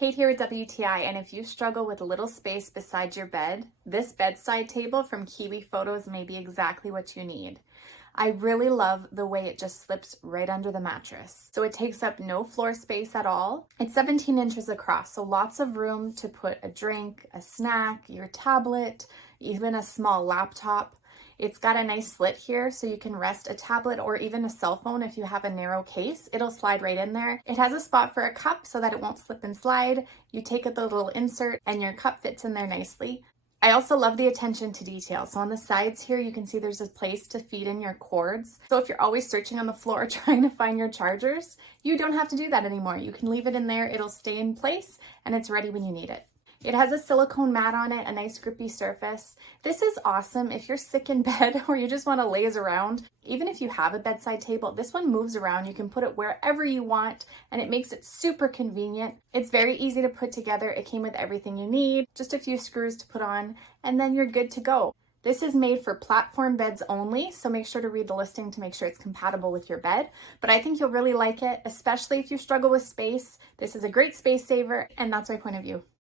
Kate here with WTI, and if you struggle with a little space beside your bed, this bedside table from KIWIFOTOS may be exactly what you need. I really love the way it just slips right under the mattress. So it takes up no floor space at all. It's 17 inches across, so lots of room to put a drink, a snack, your tablet, even a small laptop. It's got a nice slit here so you can rest a tablet or even a cell phone if you have a narrow case. It'll slide right in there. It has a spot for a cup so that it won't slip and slide. You take the little insert and your cup fits in there nicely. I also love the attention to detail. So on the sides here, you can see there's a place to feed in your cords. So if you're always searching on the floor trying to find your chargers, you don't have to do that anymore. You can leave it in there, it'll stay in place, and it's ready when you need it. It has a silicone mat on it, a nice grippy surface. This is awesome if you're sick in bed or you just want to laze around. Even if you have a bedside table, this one moves around. You can put it wherever you want and it makes it super convenient. It's very easy to put together. It came with everything you need, just a few screws to put on, and then you're good to go. This is made for platform beds only, so make sure to read the listing to make sure it's compatible with your bed. But I think you'll really like it, especially if you struggle with space. This is a great space saver, and that's my point of view.